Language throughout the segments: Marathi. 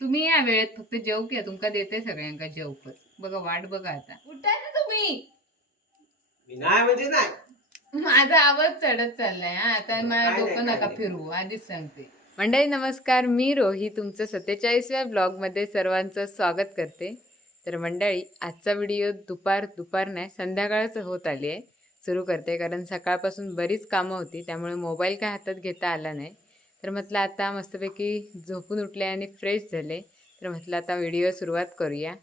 तुम्ही या वेळेत फक्त जेव की तुमका देते सगळ्यांका जेवपत बघा वाट बघा आता. उठा ना तुम्ही. मी नाही म्हणजे नाही. माझा आवाज चढत चाललाय हा. आता नाही, डोकं नका. फिरवू आधीच सांगते. मंडळी नमस्कार. मी रोही तुमचं सत्तेचाळीसव्या ब्लॉगमध्ये सर्वांचं स्वागत करते. तर मंडळी आजचा व्हिडिओ दुपार दुपार नाही संध्याकाळच होत आली आहे. सुरू करते कारण सकाळपासून बरीच कामं होती त्यामुळे मोबाईल काय हातात घेता आला नाही. तर म्हटलं आता मस्तपैकी झोपून उठले आणि फ्रेश झाले. तर म्हटलं आता व्हिडिओ सुरुवात करूया.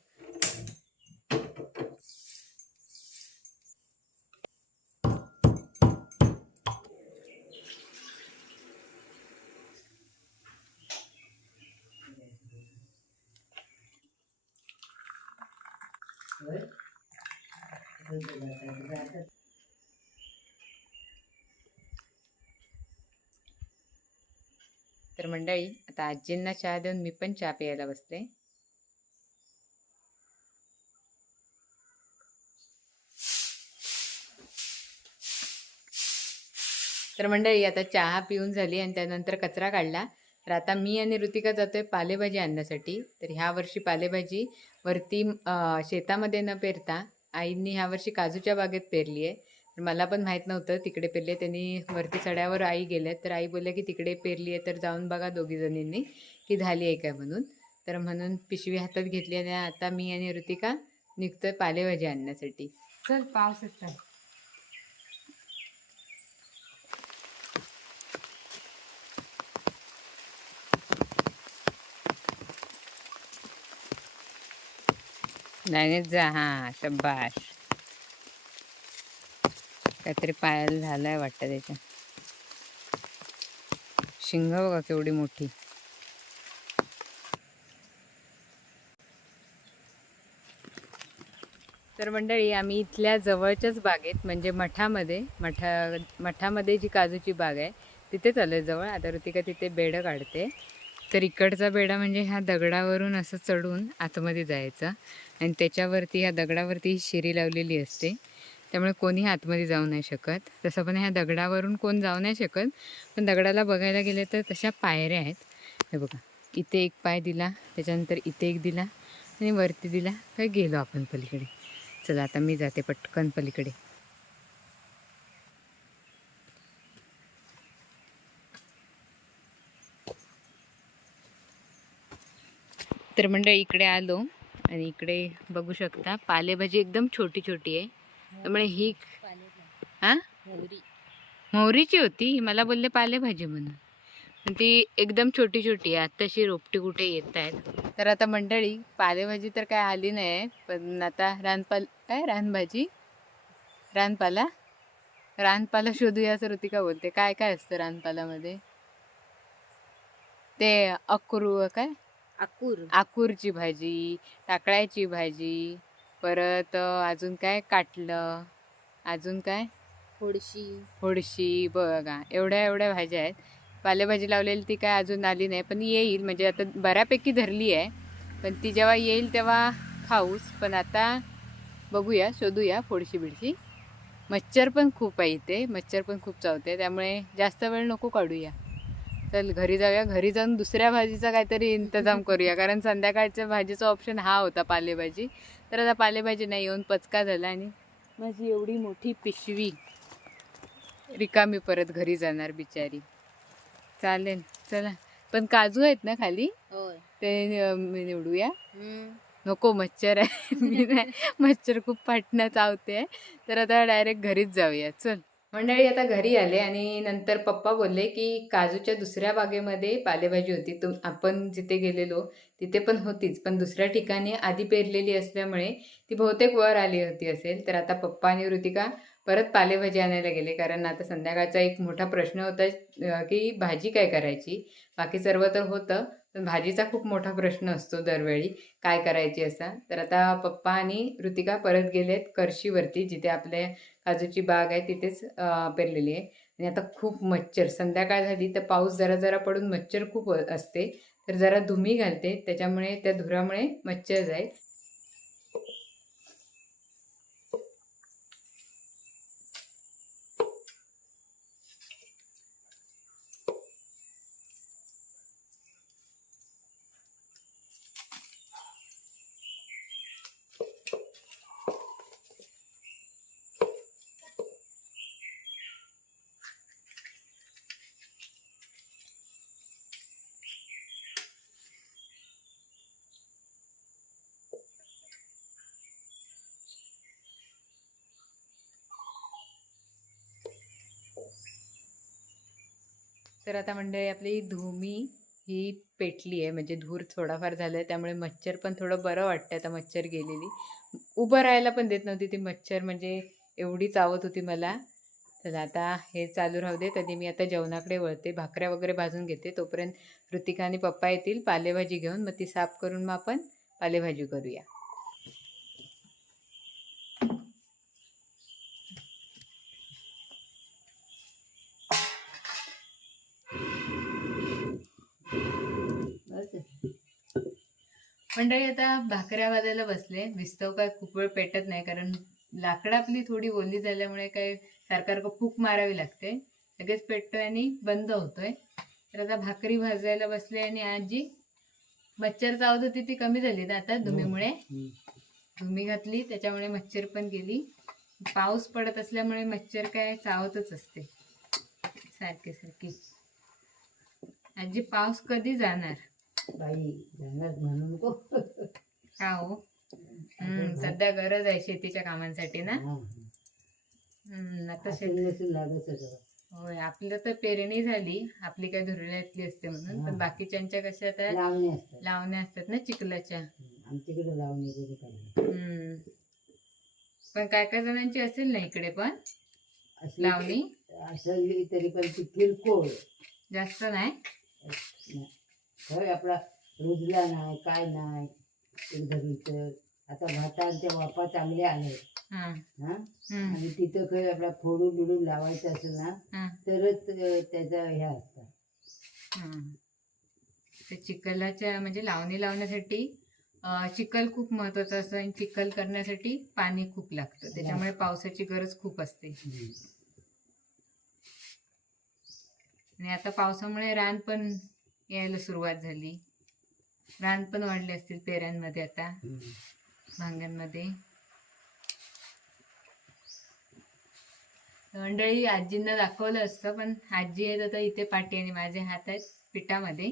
तर मंडळी आता आजींना चहा देऊन मी पण चहा प्यायला बसते तर मंडळी आता चहा पिऊन झाली आणि त्यानंतर कचरा काढला. तर आता मी आणि ऋतिका जातोय पालेभाजी आणण्यासाठी. तर ह्या वर्षी पालेभाजी वरती शेतामध्ये न पेरता आईंनी ह्या वर्षी काजूच्या बागेत पेरली आहे मला पण माहीत नव्हतं. तिकडे पेरली त्यांनी. वरती सड्यावर आई गेल्या तर आई बोलल्या की तिकडे पेरली आहे तर जाऊन बघा दोघी जणींनी की झाली आहे काय म्हणून. तर म्हणून पिशवी हातात घेतली आणि आता मी आणि ऋतिका निघतोय पालेभाजी आणण्यासाठी. चल पाऊस येतात नाही जा. हां शब्बाश काहीतरी पायाला झालंय वाटतं त्याच्या शिंग बघा केवढी मोठी. तर मंडळी आम्ही इथल्या जवळच्याच बागेत म्हणजे मठामध्ये मठा मठामध्ये जी काजूची बाग आहे तिथेच आहे जवळ. आता ऋतिका तिथे बेडं काढते. तर इकडचा बेडा म्हणजे ह्या दगडावरून असं चढून आतमध्ये जायचं. आणि त्याच्यावरती ह्या दगडावरती ही शिरी लावलेली असते. त्यामुळे कोणी आतमध्ये जाऊ नाही शकत. तसं पण ह्या दगडावरून कोण जाऊ नाही शकत. पण दगडाला बघायला गेले तर तशा पायऱ्या आहेत. हे बघा इथे एक पाय दिला त्याच्यानंतर इथे एक दिला आणि वरती दिला काय गेलो आपण पलीकडे. चला आता मी जाते पटकन पलीकडे. तर मंडळी इकडे आलो आणि इकडे बघू शकता पालेभाजी एकदम छोटी छोटी आहे. त्यामुळे ही हा मोहरीची होती? मला बोलले पालेभाजी म्हणून. ती एकदम छोटी छोटी आहे. आत्ताशी रोपटी कुठे येत आहेत? तर आता मंडळी पालेभाजी तर काय आली नाही पण आता रानपाल काय रानभाजी? रानपाला? रानपाला शोधूया असं ऋतिका बोलते. काय काय असतं रानपालामध्ये? ते अक्रू काय? आकूर. आकूरची भाजी टाकळ्याची भाजी परत अजून काय काटलं? अजून काय? थोडीशी फोडशी बघा. एवढ्या एवढ्या भाज्या आहेत. पालेभाजी लावलेली ती काय अजून आली नाही पण येईल. म्हणजे आता बऱ्यापैकी धरली आहे. पण ती जेव्हा येईल तेव्हा खाऊस. पण आता बघूया शोधूया फोडशी बिडशी. मच्छर पण खूप आहे इथे. मच्छर पण खूप चावते. त्यामुळे जास्त वेळ नको काढूया. चल घरी जाऊया. घरी जाऊन दुसऱ्या भाजीचा काहीतरी इंतजाम करूया. कारण संध्याकाळच्या भाजीचा ऑप्शन हा होता पालेभाजी. तर आता पालेभाजी नाही येऊन पचका झाला आणि माझी एवढी मोठी पिशवी. रिकामी परत घरी जाणार बिचारी. चालेल चला. पण काजू आहेत ना खाली? ते निवडूया. नको मच्छर आहे. मी नाही मच्छर खूप पाटणं चावते तर आता डायरेक्ट घरीच जाऊया. चल. मंडळी आता घरी आले आणि नंतर पप्पा बोलले की काजूच्या दुसऱ्या बागेमध्ये पालेभाजी होती. तुम आपण जिथे गेलेलो तिथे पण होतीच. पण दुसऱ्या ठिकाणी आधी पेरलेली असल्यामुळे ती बहुतेक वर आली होती असेल. तर आता पप्पा आणि ऋतिका परत पालेभाजी आणायला गेले. कारण आता संध्याकाळचा एक मोठा प्रश्न होता की भाजी काय करायची? बाकी सर्व तर होतं. भाजीचा खूप मोठा प्रश्न असतो दरवेळी. काय करायची असा? तर आता पप्पा आणि ऋतिका परत गेलेत करशीवरती जिथे आपल्या काजूची बाग आहे तिथेच पेरलेली आहे. आणि आता खूप मच्छर. संध्याकाळ झाली तर पाऊस जरा जरा पडून मच्छर खूप असते. तर जरा धुमी घालते. त्याच्यामुळे त्या धुरामुळे मच्छर जाईल. तर आता मंडळी आपली धुमी ही पेटली आहे. म्हणजे धूर थोडाफार झाला आहे त्यामुळे मच्छर पण थोडं बरं वाटतं आता मच्छर गेलेली. उभं राहायला पण देत नव्हती ती मच्छर म्हणजे एवढी चावत होती मला. तर आता हे चालू राहू दे कधी मी आता जेवणाकडे वळते. भाकऱ्या वगैरे भाजून घेते. तोपर्यंत ऋतिका आणि पप्पा येतील पालेभाजी घेऊन. मग ती साफ करून मग आपण पालेभाजी करूया. मंडळी आता भाकऱ्या वाजायला बसले. विस्तव काय खूप वेळ पेटत नाही कारण लाकडं आपली थोडी ओली झाल्यामुळे काय सारखं फूक मारावी लागते. लगेच पेटतोय आणि बंद होतोय. तर आता भाकरी भाजायला बसले आणि आजी मच्छर चावत होती ती कमी झाली ना आता धुमीमुळे धुमी घातली त्याच्यामुळे मच्छर पण गेली. पाऊस पडत असल्यामुळे मच्छर काय चावतच असते. सारखे सारखे. आजी पाऊस कधी जाणार? बाई म्हणू नको हो हम्म, सध्या गरज आहे शेतीच्या कामांसाठी ना? हा. हम्म, आता शेत असेल नसेल लागत सगळं होय आपलं तर पेरणी झाली. आपली काय धुरळ्यातली असते म्हणून. पण हा. बाकीच्यांच्या कशा आता लावणी असतात. लावण्या असतात ना चिखलाच्या. आमच्याकडे लावणी वगैरे हम्म. पण काय काय जणांची असेल ना इकडे पण? असली लावणी? असली तरी पण ती किरकोळ. जास्त नाही. खरं आपला रुजला नाही काय नाही ते घरीचं आता भातांच्या वापा चांगल्या आल्या. हा. हा? आणि तिथं खरं आपला फोडून बिडून लावायचं असेल ना तरच त्याचा हे असतात चिखलाच्या म्हणजे लावणी लावण्यासाठी चिखल खूप महत्वाचं असतं आणि चिखल करण्यासाठी पाणी खूप लागतं. त्याच्यामुळे पावसाची गरज खूप असते. आणि आता पावसामुळे रान पण यायला सुरुवात झाली. रान पण वाढले असतील पेऱ्यांमध्ये आता. भांग्यांमध्ये. मंडळी आजींना दाखवलं असतं पण आजी आहेत आता इथे पाठी आणि माझे हात आहेत पिठामध्ये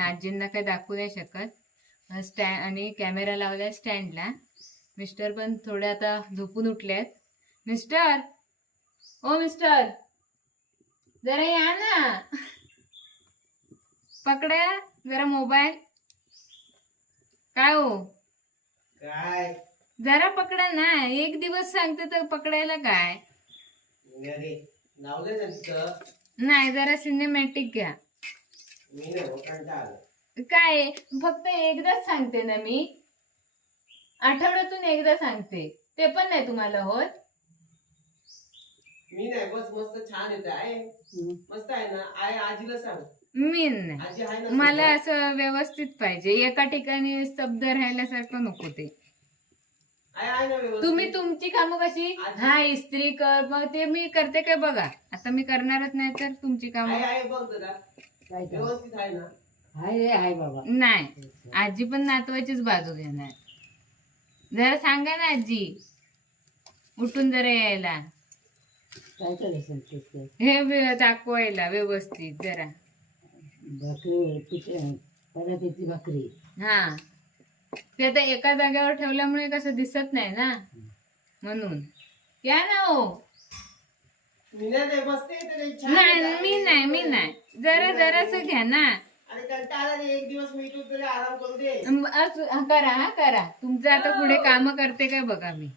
आजींना काही दाखवू नाही शकत. स्टँड आणि कॅमेरा लावलाय स्टँडला. मिस्टर पण थोडे आता झोपून उठले आहेत मिस्टर! ओ मिस्टर! जरा या ना. पकड्या जरा मोबाईल. काय हो? काय? जरा पकडा ना. एक दिवस सांगते तर पकडायला काय? अरे नाही जरा सिनेमॅटिक घ्या. मी नाही हो, कंटाळा आला. काय? आहे? फक्त एकदाच सांगते ना मी. आठवड्यातून एकदा सांगते. ते पण नाही तुम्हाला होत? मी नाही बस मस्त छान येत आहे. मस्त आहे ना. आहे आजीला सांग. मी नाही आजी आहे ना मला? असं व्यवस्थित पाहिजे. एका ठिकाणी स्तब्ध राहिल्यासारखं नको ते? तुम्ही तुमची कामं कशी? हा इस्त्री कर. मग ते मी करते काय बघा. आता मी करणारच नाही तर तुमची कामं. आहे बघ जरा. काय तर व्यवस्थित आहे ना. हाय रे हाय बाबा. नाही. आजी पण नातवाचीच बाजू घेणार. जरा सांगा ना आजी. उठून जरा यायला. हे व्य- दाखवायला व्यवस्थित जरा. भाकरी पिठ पराठीची भाकरी. हा. ते आता एका जागेवर ठेवल्यामुळे कसं दिसत नाही ना? म्हणून. या ना हो. मी नाही नाही, मस्त येते रे, छान नाही येत आहे. मी नाही मी नाही. जरा जरास घ्या ना. अरे कंटाळा आला रे, एक दिवस मी तू तरी आराम करू दे. अम, असं- हा, करा हा करा. तुमचं आता पुढे काम करते काय बघा मी.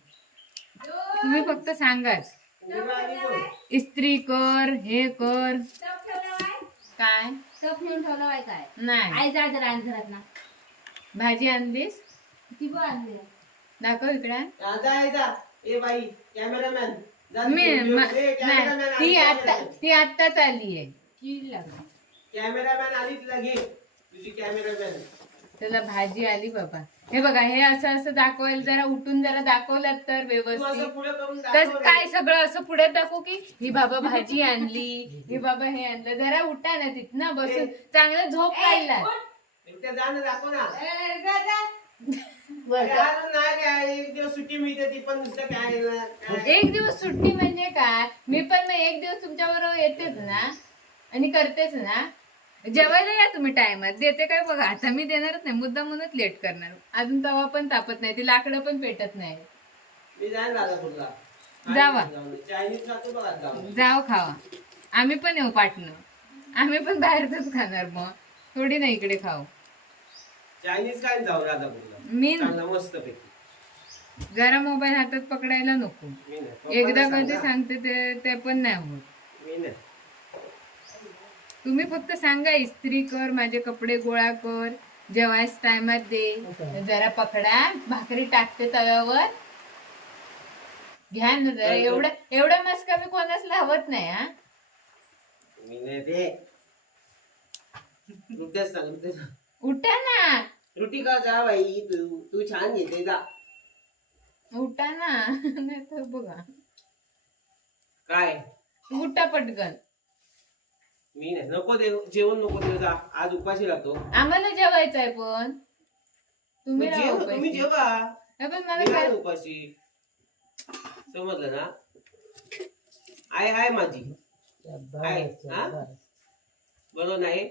तुम्ही फक्त सांगाच. उभा आणि बोल. इस्त्री कर हे कर. काय? ठेवला बाय काय? नाही. आई जा जरा आणि घरात ना. भाजी आणलीस? ती पण आणली? दाखव इकडे हा, जा ए बाई कॅमेरामॅन जा मी video- म- ए, नाही कॅमेरामॅन ती आता. ती आत्ताच आली आहे. कीड लागली कॅमेरामॅन आली तिला घे. तुझी कॅमेरामॅन त्याला भाजी आली बाबा. हे बघा हे असं असं दाखवायला जरा उठून जरा दाखवलं तर व्यवस्थित. तर. काय सगळं असं पुढे दाखवू की ही बाबा भाजी आणली ही बाबा हे आणलं. जरा उठा ना तिथनं बसून चांगलं झोप काढला. एक दिवस सुट्टी मिळते ती पण नुसतं काय ना, काय. एक दिवस सुट्टी म्हणजे काय? मी पण एक दिवस तुमच्या बरोबर येतेच ना आणि करतेच ना. जेवायला या तुम्ही टायमात देते काय बघा आता मी देणारच नाही. मुद्दा म्हणूनच लेट करणार. अजून तवा पण तापत नाही ती लाकडं पण पेटत नाही. मी जाईन राधापूरला जावा. चायनीज खातो बघा जाऊन जाव खावा. आम्ही पण येऊ पाटणं. आम्ही पण बाहेरच खाणार मग. थोडी ना इकडे खाऊ. चायनीज काय जाऊ मी चांगला मस्त पैकी. जरा मोबाईल हातात पकडायला नको. मी नाही. पप्पाला एकदा कधी सांगा. सांगते ते ते पण नाही होत. मी नाही. तुम्ही फक्त सांगा इस्त्री कर माझे कपडे गोळा कर जेवायच टायमात दे जरा पकडा भाकरी टाकते तव्यावर. घ्या ना जरा. एवढं एवढं मस्का मी कोणाच लावत नाही हा? मी नाही ते. उठा ना. रुटी का जा बाई तू तू छान येते जा. उठा ना. नाही तर बघा. काय? उठा पटकन. मी नाही. नको दे जेवण नको दे जा. आज उपाशी राहतो. आम्हाला जेवायचंय पण. तुम्ही राहा जेव उपाशी. तुम्ही जेवा पण मी नाही उपाशी. समजलं ना? आय हाय माझी. आहे, हा? बरोबर नाही?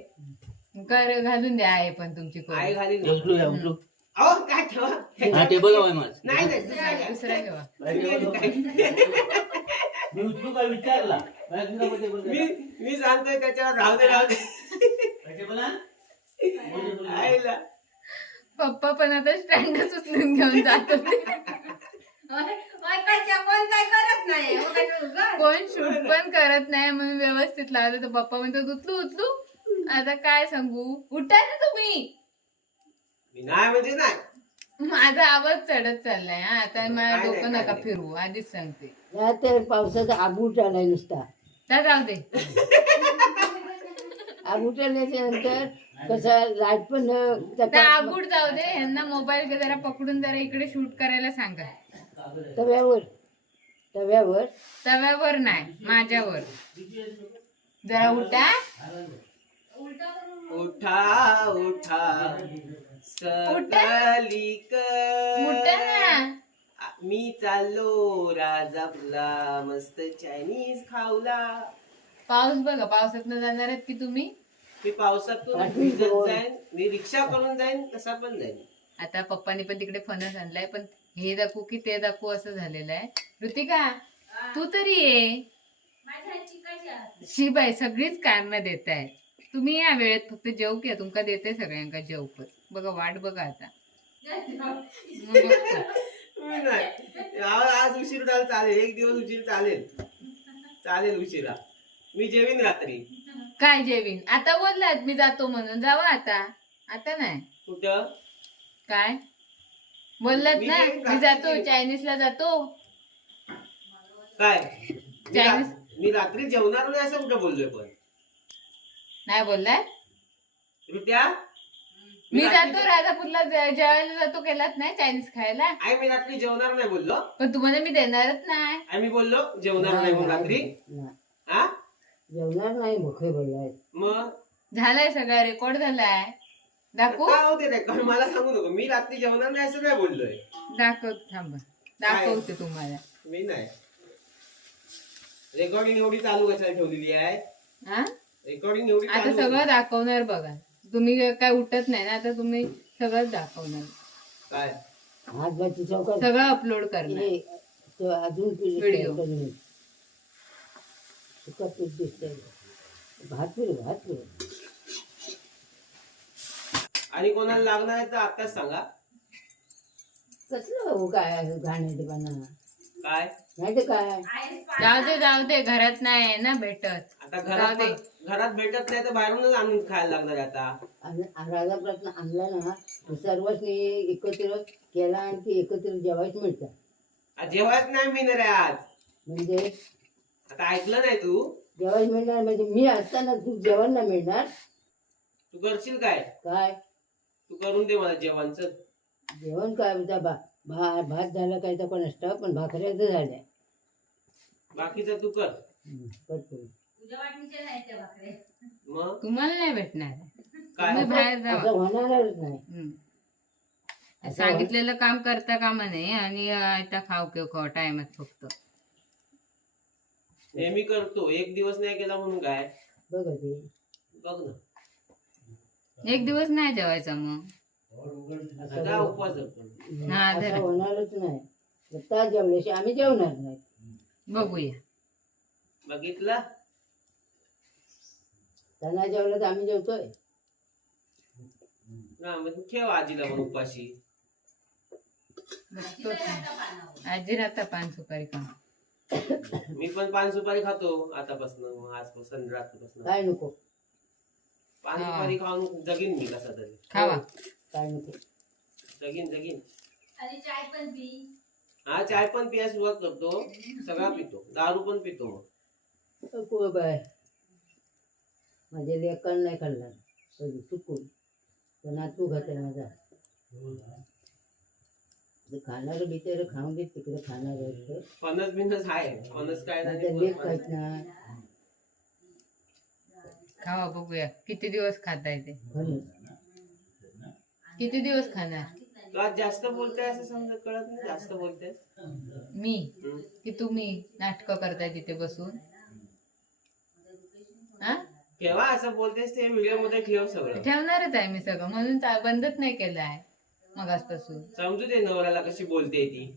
कर घालून द्या आहे पण तुमची आई कोण घाली उचलू घ्या उचलू अहो काय ठेवा? हा टेबल हवाय माझ. नाही नाही दुसरा घ्या. दुसरा घेवा. मी उचलू काय विचारला. मी मी सांगतोय त्याच्यावर राहू दे राहू दे. टेबल आण. आईला. पप्पा पण आता स्टँडच उचलून घेऊन जात होते. कोण काय करत नाही? मग काय उगाच. कोण शूट पण करत नाही म्हणून व्यवस्थित लावलं तर पप्पा म्हणतो उचलू उचलू. आता काय सांगू? उठा ना तुम्ही. मी नाही म्हणजे नाही. माझा आवाज चढत चाललाय हा. आता मला डोकं नका नाही. फिरवू आधीच सांगते. पावसाचा आबूट आलाय नुसता. तर जाऊ दे. नंतर कसं लाइट पण तर जाऊ दे यांना मोबाईल जरा पकडून जरा इकडे शूट करायला सांगा. तव्यावर. तव्यावर. तव्यावर नाही माझ्यावर. जरा उठा. उठा उठा. उठा. मी चाललो राजापूरला मस्त चायनीज खाऊला पाऊस बघा पावसात जाणार आहेत की तुम्ही? मी पावसातून पाठी भिजत दोन. जाईन मी रिक्षा करून जाईन कसा पण जाईन. आता पप्पानी पण तिकडे फणस आणलाय पण हे दाखवू की ते दाखवू असं झालेलं आहे. ऋतिका तू तरी ये. आहे? शिबाई सगळीच कारणं देत आहेत. तुम्ही या वेळेत फक्त जेव की तुमका देते सगळ्यांका जेवपत बघा वाट बघा आता. नाही. आज उशीर झाला चालेल. एक दिवस उशीर चालेल. चालेल उशिरा. मी जेवीन रात्री. काय जेवीन? आता बोललात मी जातो म्हणून. जावा आता. आता नाही. कुठं? काय? बोललात ना जेवीन मी जातो. चायनीजला जातो. काय? मी चायनीज? मी रात्री जेवणार नाही असं कुठं बोललोय पण? नाही बोललाय? रुट्या मी जातो राधापूरला जे- जेवायला जातो केलात नाही चायनीज खायला. आई मी रात्री जेवणार नाही बोललो. पण तुम्हाला मी देणारच नाही. आई मी बोललो जेवणार नाही म्हणून रात्री. नाही. हा जेवणार नाही मुखे बोललाय. मग? झालाय सगळा रेकॉर्ड झालाय. दाखवू? काय होते ते कारण मला सांगू नको. मी रात्री जेवणार नाही असं नाही बोललोय. दाखव थांबा. दाखवते तुम्हाला. मी नाही. रेकॉर्डिंग एवढी चालू कशाला ठेवलेली आहे? हा रेकॉर्डिंग एवढी आता चालू सगळं दाखवणार बघा. तुम्ही काय उठत नाही ना आता तुम्ही सगळं दाखवणार. काय? चौकात. सगळं अपलोड करणार. हे, तो अजून तुझे व्हिडिओ. कमी. सुका तूप दिसतंय भात फिर भात फिर आणि कोणाला लागणार आहे तर आताच सांगा. कसलं हो काय पाना काय? नाही तर काय? जाऊ दे जाऊ दे घरात नाही आहे ना भेटत. आता जाऊ घरात दे. पण- घरात भेटत नाही तर बाहेरूनच आणून खायला लागणार आहे आता. आणि राधाप्रश्न आणला ना सर्वच एकत्र केला आणि ते एकत्र जेवायच मिळतात आज जेवायच नाही मिळणार आहे आज. म्हणजे? आता ऐकलं नाही तू? जेवायच मिळणार म्हणजे मी असताना तू जेवण नाही मिळणार? तू करशील काय? काय? तू करून दे मला जेवणच. जेवण काय होता बा भा भात झाला काय तर पण असतं पण भाकऱ्या तर झाल्या. बाकीचं तू कर. मग? तुम्हाला नाही भेटणार. काय? बाहेर असं जावा होणारच नाही. सांगितलेलं काम करता कामा नाही आणि आता खाऊ किंवा खाऊ टायमात फक्त. नेहमी करतो. एक दिवस नाही केला म्हणून काय? बघ ते. बघ ना. एक दिवस नाही जेवायचा मग. आता उपवास धरतो. हम्म, हा, असं धरा. होणारच नाही. आता जेवल्याशी आम्ही जेवणार नाही. बघूया. बघितलं? त्यांना जेवलं तर आम्ही जेवतोय. हा मग ठेव आजीला पण उपाशी. आजी राहता पान सुपारी का मी पण पान सुपारी खातो आतापासून आजपासून रात्रीपासून. काय नको. पान हा. सुपारी खाऊन जगीन मी कसा तरी. खावा. काय नको जगीन जगीन. आणि चाय पण पी. हा चाय पण पिया सुरुवात करतो. सगळा पितो. दारू पण पितो नको बाय. माझ्या लेकन नाही खाल्ला. कधी चुकून. पण आज तू खाते माझा. ते खाणार बिचार खाऊन घे तिकडे खाणार. फणस बिनस आहे. फणस काय झाले खात नाही खावा बघूया. किती दिवस खाता ते? म्हणून किती दिवस खाणार? जास्त बोलताय असं समजा कळत नाही जास्त बोलते मी? की तुम्ही नाटकं करताय तिथे बसून? हा? केव्हा असं बोलतेस ते व्हिडिओमध्ये ठेव सगळं. ठेवणारच आहे मी सगळं. म्हणून बंदच नाही केलं आहे मगासपासून. समजू दे नवऱ्याला कशी बोलते ती.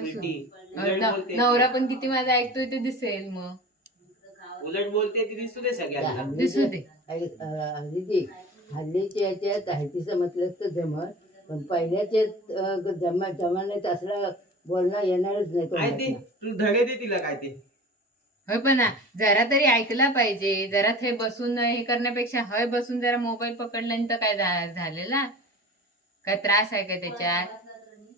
उलटी. उलट न- बोलते नवरा पण किती माझा ऐकतोय ते दिसेल मग. उलट बोलते ती दिसू दे सगळ्यांना. दिसू दे. हल्ली हल्लीच्या याच्यात हल्लीचं म्हटलं तर जमत पण पहिल्याच्या जमा जमान्यात असला बोलणं येणारच नाही काय ते? धडे दे तिला काय ते. होय पण ना, जरा तरी ऐकला पाहिजे. जरा ते बसून हे करण्यापेक्षा हय बसून जरा मोबाईल पकडल्याने तर काय झा- झालेला? काय त्रास आहे का त्याच्यात?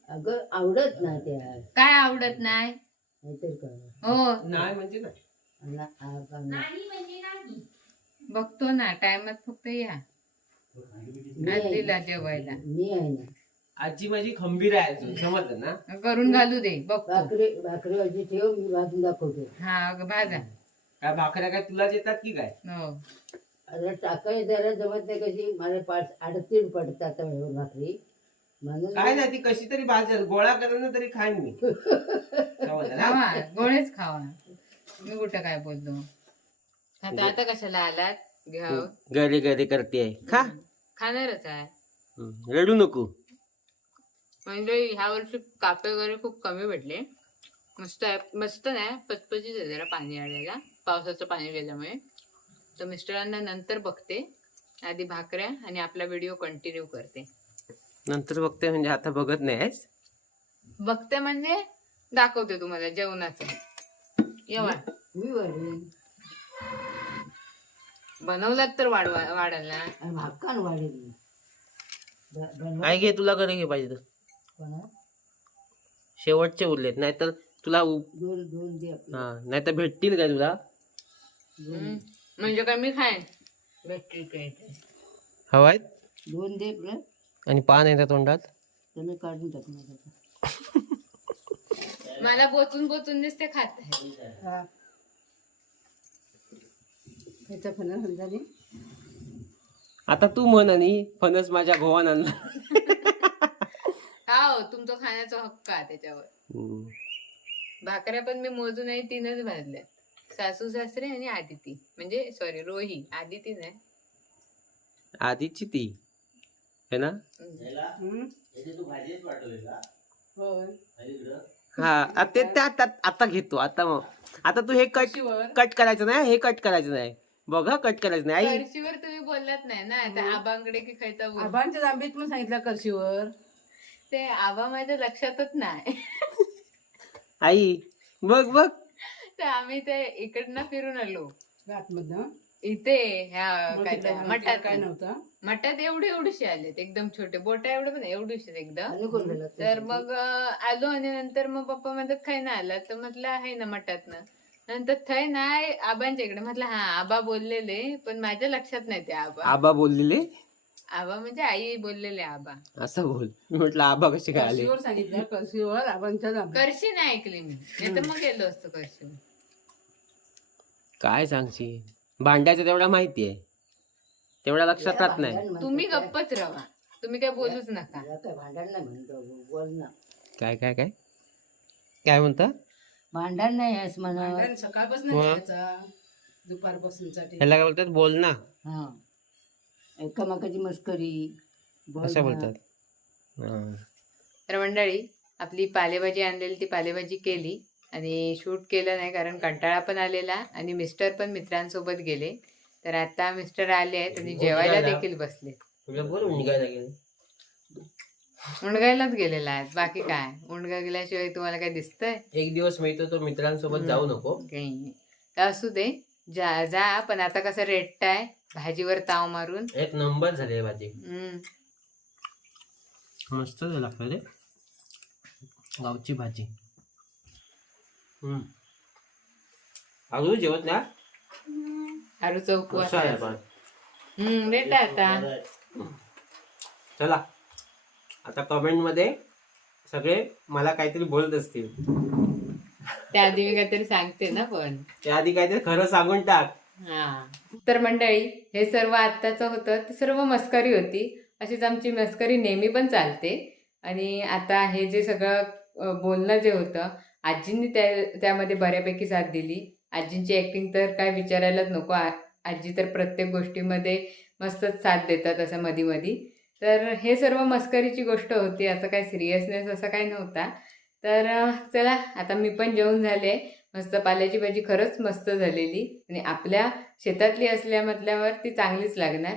अगं आवडत ना त्या काय आवडत नाही? नाहीतर काय? हो. नाही म्हणजे ना आणि आ- आ- नाही म्हणजे नाही. बघतो ना टायमात फक्त या. आजीला. जेवायला. मी आहे ना. आजी माझी खंबीर आहे अजून समजलं ना? करून घालू दे बघतो. भाकरी भाकरी भाजी ठेव मी भाजून दाखवतो. हा अगं भाजा. काय भाकऱ्या काय तुलाच येतात की काय? हो. आता टाकाय जरा जमत नाही कशी? मला पाच अडतीन पडतात भाकरी. म्हणून काय नाही ती कशी तरी भाजल गोळा करून तरी खाईन मी. समजलं ना? खावा गोळेच खावा. मी कुठं काय बोलतो आता आता कशाला आलात? घ्याव. गरे गरे करते खा. खाणारच आहे. रडू नको. म्हणजे ह्या वर्षी कापे वगैरे खूप कमी भेटले. मस्त आहे. मस्त नाही. पचपचीच आहे जरा पाणी आलेला. पावसाचं पाणी गेल्यामुळे. तर मिस्टरांना नंतर बघते. आधी भाकऱ्या आणि आपला व्हिडिओ कंटिन्यू करते. नंतर बघते म्हणजे आता बघत नाहीस बघते म्हणजे दाखवते तुम्हाला जेवणाचं. येवा. मी बनवलात तर वाढवा वाढाल ना? आणि वाढेल. मी. ब- बनवा. आई घे तुला करे घे पाहिजे तर? शेवटचे उरलेत नाहीतर तुला उ- दोन दोन दे आपले. हा नाहीतर भेटतील काय तुला? दोन. हम्म. म्हणजे काय मी खाईन? बॅटरी हवाय दोन दे आपलं. आणि पान येतात तोंडात? तर मी काढून टाकणार आता. मला बोचून बोचून दिसते खात. आहे ह्याचा फणस आता तू म्हण आणि फणस माझ्या गोवान आणला. हा हो तुमचा खाण्याचा हक्क आहे त्याच्यावर. भाकऱ्या पण मी मोजून आहे तीनच भाजल्या सासू सासरे आणि आदिती. म्हणजे सॉरी रोही. आदिती नाही आधीची ती. है ना? हा आ- ते ते आता आता घेतो. आता मग. आता तू हे कट कट करायचं नाही हे कट करायचं नाही. बघ हा कट करायचं नाही. आई. फरशीवर तुम्ही बोललात नाही ना आता आबांकडे की खायचा बोल. आबांच्या जांभीत पण सांगितलं करशीवर. ते आबा माझ्या लक्षातच नाही. आई बघ बघ. तर आम्ही ते इकडनं फिरून आलो. आतमधनं इथे ह्या मग काय तिथं त्या काय मठात नव्हतं? मठात एवढे एवढेसे आलेत एकदम छोटे. बोटा एवढे पण एवढेसे एकदम. आणि कोण? तर मग अं, आलो आणि नंतर मग पप्पा म्हणतात खाय ना आला? तर म्हटलं आहे ना मठातनं. नंतर थय नाही आबांच्या इकडे. म्हटलं हा आबा बोललेले पण माझ्या लक्षात नाही ते आबा. आबा बोललेले? आबा म्हणजे आई बोललेले आबा. असं बोल. मी म्हटलं आबा कसे काय आले? करशीवर सांगितलं करशीवर आबांच्या करशी नाही ऐकली मी. नाही तर मग गेलो असतो करशी काय सांगशील? भांड्याचं तेवढा माहिती आहे. तेवढा लक्षात राहत नाही. तुम्ही? गप्पच राहा तुम्ही काय बोलूच नका. मला काय भांडण नाही म्हणतो बोल ना. काय काय काय? काय म्हणता? भांडण नाही आहेस म्हणा सकाळपासून वा. घ्यायचा दुपारपासूनसाठी ह्याला काय बोलतात? बोल ना. हा. एकामेकाची मस्करी. असं. बोलतात. हा. तर मंडळी आपली पालेभाजी आणलेली ती पालेभाजी केली आणि शूट केलं नाही कारण कंटाळा पण आलेला आणि मिस्टर पण मित्रांसोबत गेले. तर आता मिस्टर आले आहेत आणि जेवायला देखील बसले. तुला बोल निघायला गेले उंडगायलाच गेलेला आहे. बाकी काय? उंडगा गेल्याशिवाय तुम्हाला काय दिसतंय? एक दिवस मिळतो तो मित्रांसोबत जाऊ नको. काही नाही. असू दे. जा जा पण आता कसं रेटताय भाजीवर ताव मारून. एक नंबर झाली भाजी. हम्म. मस्त लागतं रे. गावची भाजी. हम्म. जेवत ना आहे. आपण हम्म रेटा आता. चला. आता कमेंटमध्ये सगळे मला काहीतरी बोलत असतील. त्याआधी मी काहीतरी सांगते ना पण. त्याआधी काहीतरी खरं सांगून टाक. हा. तर मंडळी हे सर्व आत्ताचं होतं ते सर्व मस्करी होती. अशीच आमची मस्करी नेहमी पण चालते. आणि आता हे जे सगळं बोलणं जे होतं आजींनी त्या त्यामध्ये बऱ्यापैकी साथ दिली. आजींची ॲक्टिंग तर काय विचारायलाच नको. आजी तर प्रत्येक गोष्टीमध्ये मस्तच साथ देतात असं मधी मधी तर हे सर्व मस्करीची गोष्ट होती असं काय सिरियसनेस असं काही नव्हता. तर चला आता मी पण जेवून झाले. मस्त पाल्याची भाजी खरंच मस्त झालेली. आणि आपल्या शेतातली असल्यामधल्यावर ती चांगलीच लागणार.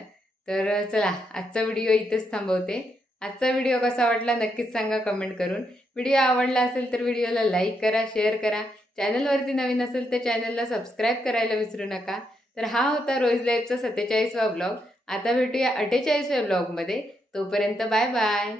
तर चला आजचा व्हिडिओ इथेच थांबवते. आजचा व्हिडिओ कसा वाटला नक्कीच सांगा कमेंट करून. व्हिडिओ आवडला असेल तर व्हिडिओला लाईक करा शेअर करा. चॅनलवरती नवीन असेल तर चॅनलला सबस्क्राईब करायला विसरू नका. तर हा होता रोज लाईफचा सत्तेचाळीसवा ब्लॉग आता भेटूया अठ्ठेचाळीसव्या ब्लॉगमध्ये तोपर्यंत बाय बाय.